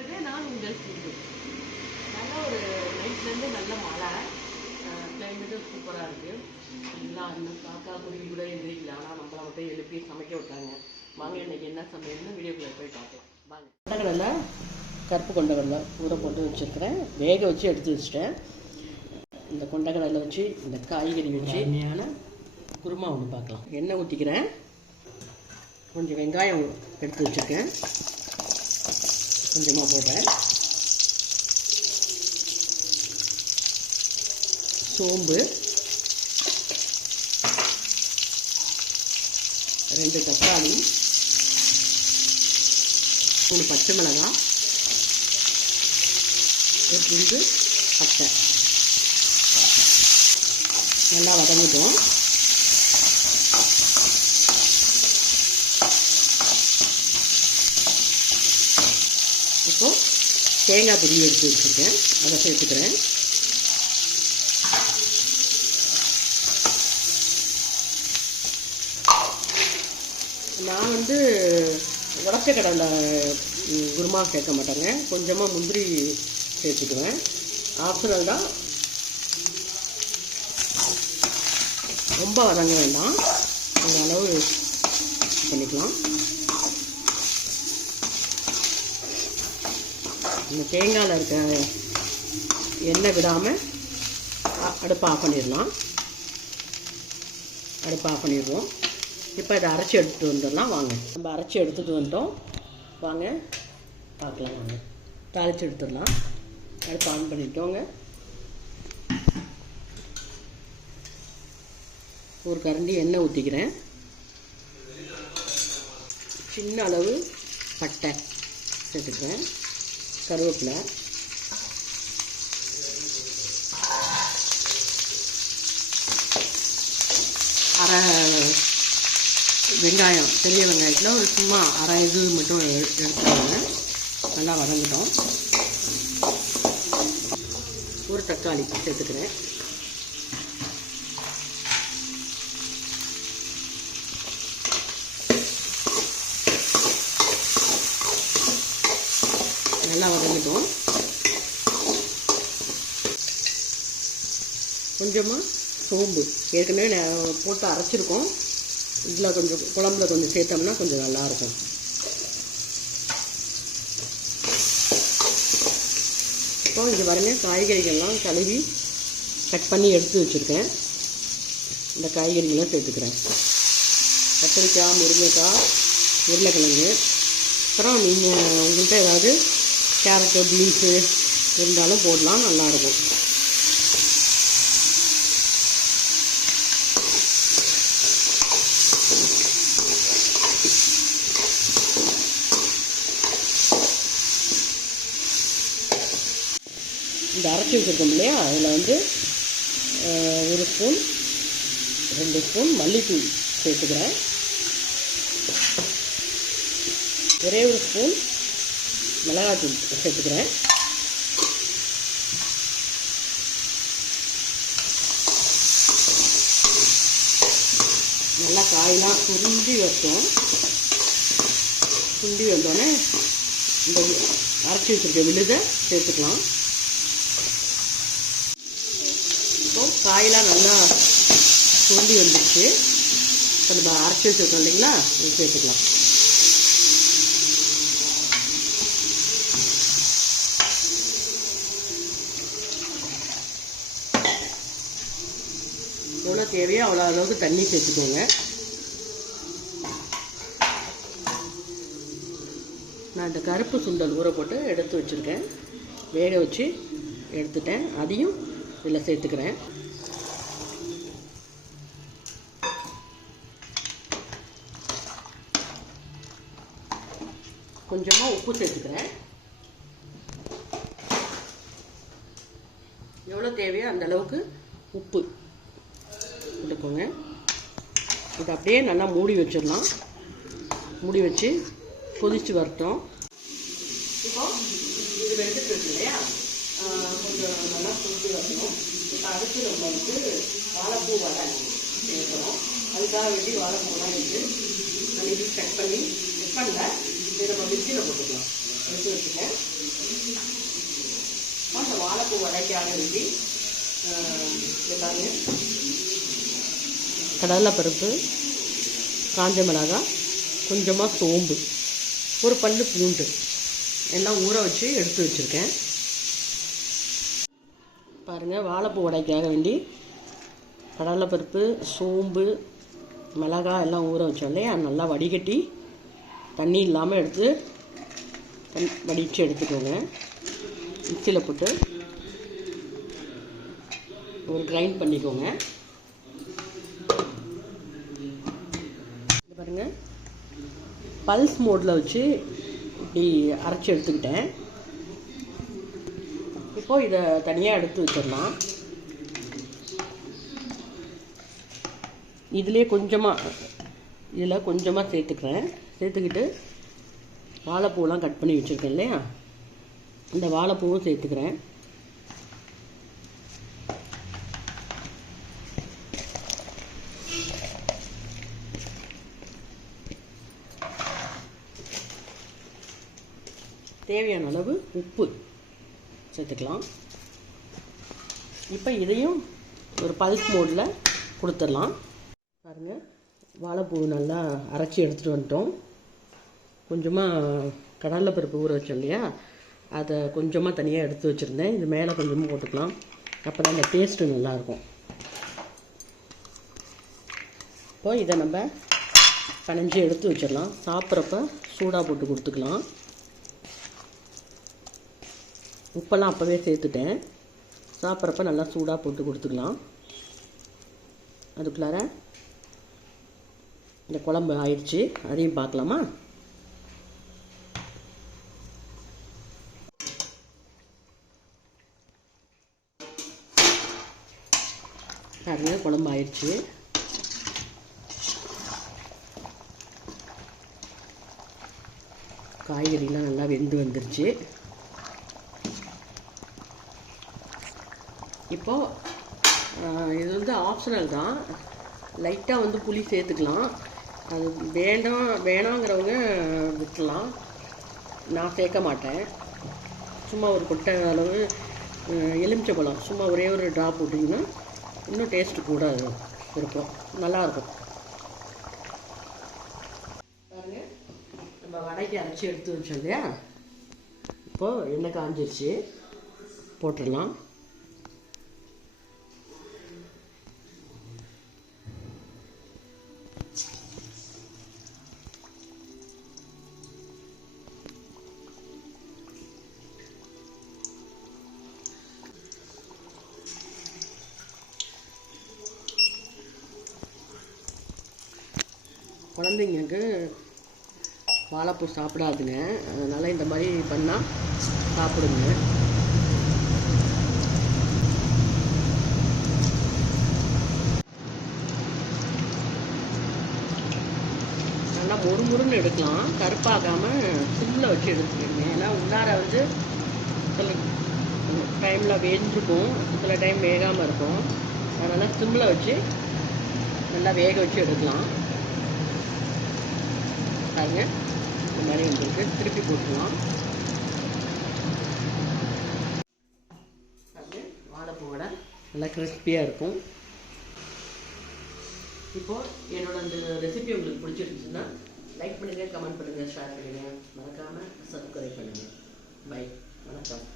வருக, நான் உங்கள் சிந்து. நல்ல ஒரு நைட்லேருந்து நல்ல மழை, கிளைமேட்டும் சூப்பராக இருக்குது. எல்லாம் இன்னும் காக்கா குருவி கூட எழுந்திரிக்கல, ஆனால் நம்மளை மட்டும் எழுப்பி சமைக்க விட்டாங்க. வாங்க இன்றைக்கி என்ன சமையல்னு வீடியோக்குள்ளே போய் பார்க்கலாம் வாங்க. கொண்டக்கடலை, கருப்பு கொண்டக்கடலை ஊற போட்டு வச்சுருக்கிறேன், வேக வச்சு எடுத்து வச்சுட்டேன். இந்த கொண்டக்கடலை வச்சு இந்த காய்கறி வச்சு அருமையான குருமா ஒன்று பார்க்கலாம். எண்ணெய் ஊற்றிக்கிறேன், கொஞ்சம் வெங்காயம் எடுத்து வச்சுருக்கேன், கொஞ்சமாக போடுறேன், சோம்பு, 2 தக்காளி, 3 பச்சை மிளகாய், ஒரு துண்டு பட்டை நல்லா வதங்கிட்டோம். இப்போது தேங்காய் துருவி எடுத்து வச்சுருக்கேன், அதை சேர்த்துக்கிறேன். நான் உடச்ச கடலை குருமா சேர்க்க மாட்டேங்க, கொஞ்சமாக முந்திரி சேர்த்துக்குவேன், ஆப்ஷனல் தான், ரொம்ப வதங்க வேண்டாம், அந்த அளவு பண்ணிக்கலாம். இந்த தேங்காயில் இருக்க எண்ணெய் விடாமல் அடுப்பை ஆஃப் பண்ணிடலாம். இப்போ இதை அரைச்சி எடுத்துகிட்டு வந்துடலாம் வாங்க. நம்ம அரைச்சி எடுத்துகிட்டு வந்துட்டோம் வாங்க பார்க்கலாம். வாங்க தாளித்து எடுத்துடலாம். அடுப்பை ஆன் பண்ணிட்டோங்க. ஒரு கரண்டி எண்ணெய் ஊற்றிக்கிறேன், சின்ன அளவு பட்டை சேர்த்துக்கிறேன், கருவேப்பிலை, அரை வெங்காயம், பெரிய வெங்காயத்தில் ஒரு சும்மா அரை இது மட்டும் எடுத்துக்கோங்க. நல்லா வதங்கிட்டோம். ஒரு தக்காளி சேர்த்துக்கிறேன், நல்லா வதங்கிட்டோம். கொஞ்சமாக சோம்பு ஏற்கனவே போட்டு அரைச்சிருக்கோம், இதில் கொஞ்சம் குழம்புல கொஞ்சம் சேர்த்தோம்னா கொஞ்சம் நல்லாயிருக்கும். இப்போ இது பாருங்க, காய்கறிகள்லாம் கழுவி கட் பண்ணி எடுத்து வச்சுருக்கேன். இந்த காய்கறிகள்லாம் சேர்த்துக்கிறேன். கத்திரிக்காய், முருங்கைக்காய், உருளைக்கிழங்கு, அப்புறம் நீங்கள் உங்கள்கிட்ட ஏதாவது கேரட்டு, பீன்ஸு இருந்தாலும் போடலாம், நல்லாயிருக்கும். இந்த அரைச்சி வச்சுருக்கோம் இல்லையா, அதில் 1 ஸ்பூன் 2 ஸ்பூன் மல்லித்தூள் சேர்த்துக்கிறேன், ஒரே 1 ஸ்பூன் மிளகாத்தூள் சேர்த்துக்கிறேன், நல்லா காயெல்லாம் சுண்டி வச்சோம். சுண்டி வந்தோடனே இந்த அரைச்சி வச்சுருக்க விழுதை சேர்த்துக்கலாம். இப்போ காயெல்லாம் நல்லா சுண்டி வந்துடுச்சு. இப்போ நம்ம அரைச்சி வச்சுருக்கோம் இல்லைங்களா, இது சேர்த்துக்கலாம். எவ்வளோ தேவையோ அவ்வளோ அளவுக்கு தண்ணி சேர்த்துக்கோங்க. நான் இந்த கருப்பு சுண்டல் ஊற போட்டு எடுத்து வச்சுருக்கேன், வேக வச்சு எடுத்துட்டேன், அதையும் இதில் சேர்த்துக்கிறேன். கொஞ்சமாக உப்பு சேர்த்துக்கிறேன், எவ்வளோ தேவையோ அந்த அளவுக்கு உப்பு போட்டுக்கோங்க. இது அப்படியே நல்லா மூடி வச்சிடலாம். மூடி வச்சு கொதித்து வரட்டும். இப்போ இது வெந்துட்டு இருக்கு இல்லையா, கொஞ்சம் நல்லா கொதித்து வரணும். இப்போ அடுத்து நம்ம வாழைப்பூ வடை சேர்க்கணும். அதுக்காக வேண்டி வாழைப்பூலாம் வச்சு நல்லா கட் பண்ணி பண்ணல இதை நம்ம மிக்சியில் போட்டுக்கலாம். எடுத்து வச்சுட்டேன். அந்த வாழைப்பூ வடைக்காக வேண்டி எல்லாமே கடலைப்பருப்பு, காஞ்ச மிளகாய், கொஞ்சமாக சோம்பு, ஒரு பல்லு பூண்டு எல்லாம் ஊற வச்சு எடுத்து வச்சுருக்கேன். பாருங்கள், வாழைப்பூ வடைக்காக வேண்டி கடலைப்பருப்பு, சோம்பு, மிளகாய் எல்லாம் ஊற வச்சோம் இல்லையா, நல்லா வடிகட்டி தண்ணி இல்லாமல் எடுத்து வடித்து எடுத்துக்கோங்க. மிக்சியில் போட்டு ஒரு கிரைண்ட் பண்ணிக்கோங்க. பாருங்கள், பல்ஸ் மோடில் வச்சு இப்படி அரைச்சி எடுத்துக்கிட்டேன். இப்போது இதை தனியாக எடுத்து வச்சிடலாம். இதில் கொஞ்சமாக சேர்த்துக்கிறேன். சேர்த்துக்கிட்டு வாழைப்பூலாம் கட் பண்ணி வச்சுருக்கேன் இல்லையா, இந்த வாழைப்பூவும் சேர்த்துக்கிறேன். தேவையான அளவு உப்பு சேர்த்துக்கலாம். இப்போ இதையும் ஒரு பல்ஸ் மோடில் கொடுத்துடலாம். பாருங்கள், வாழைப்பூ நல்லா அரைச்சி எடுத்துகிட்டு வந்துட்டோம். கொஞ்சமாக கடலைப்பருப்பு ஊற வச்சோம் இல்லையா, அதை கொஞ்சமாக தனியாக எடுத்து வச்சுருந்தேன். இது மேலே கொஞ்சமாக போட்டுக்கலாம், அப்போ தான் அந்த டேஸ்ட்டு நல்லாயிருக்கும். இப்போ இதை நம்ம கனைஞ்சி எடுத்து வச்சிடலாம். சாப்பிட்றப்ப சூடாக போட்டு கொடுத்துக்கலாம். உப்பெல்லாம் அப்போவே சேர்த்துட்டேன். சாப்பிட்றப்ப நல்லா சூடாக போட்டு கொடுத்துக்கலாம். அதுக்குள்ளார இந்த குழம்பு ஆயிடுச்சு, அதையும் பார்க்கலாமா? பாருங்க, குழம்பு ஆயிடுச்சு. காய்கறிலாம் நல்லா வெந்து வந்துருச்சு. இப்போது இது வந்து ஆப்ஷனல் தான். லைட்டாக வந்து புளி சேர்த்துக்கலாம். அது வேணாங்கிறவங்க விட்டுலாம். நான் சேர்க்க மாட்டேன். சும்மா ஒரு கொட்டை அளவு எலுமிச்சை பழம் சும்மா ஒரே ஒரு ட்ராப் போட்டிங்கன்னா இன்னும் டேஸ்ட்டு கூட இருக்கும், நல்லாயிருக்கும். பாருங்க, நம்ம வடைக்கு அரைச்சி எடுத்து வச்சோம் இல்லையா, இப்போது எண்ணெய் காஞ்சிருச்சு, போட்டுடலாம். குழந்தைங்களுக்கு வாழைப்பூ சாப்பிடாதுங்க, அதனால் இந்த மாதிரி பண்ணால் சாப்பிடுங்க. நல்லா மொறுமொறுன்னு எடுக்கலாம், கருப்பாகாமல் சிம்மில் வச்சு எடுத்துக்கோங்க. ஏன்னா உள்ளார வந்து சில டைமில் வெந்திருக்கும், சில டைம் வேகாமல் இருக்கும். அதனால் சிம்மில் வச்சு நல்லா வேக வச்சு எடுக்கலாம். பாருங்க, இந்த மாதிரி உங்களுக்கு திருப்பி போட்டுக்கலாம். வாழைப்பூ வடை நல்லா கிறிஸ்பியாக இருக்கும். இப்போது என்னோட அந்த ரெசிபி உங்களுக்கு பிடிச்சிருந்துச்சுன்னா லைக் பண்ணுங்கள், கமெண்ட் பண்ணுங்கள், ஷேர் பண்ணுங்கள், மறக்காமல் சப்ஸ்கிரைப் பண்ணுங்கள். பை, வணக்கம்.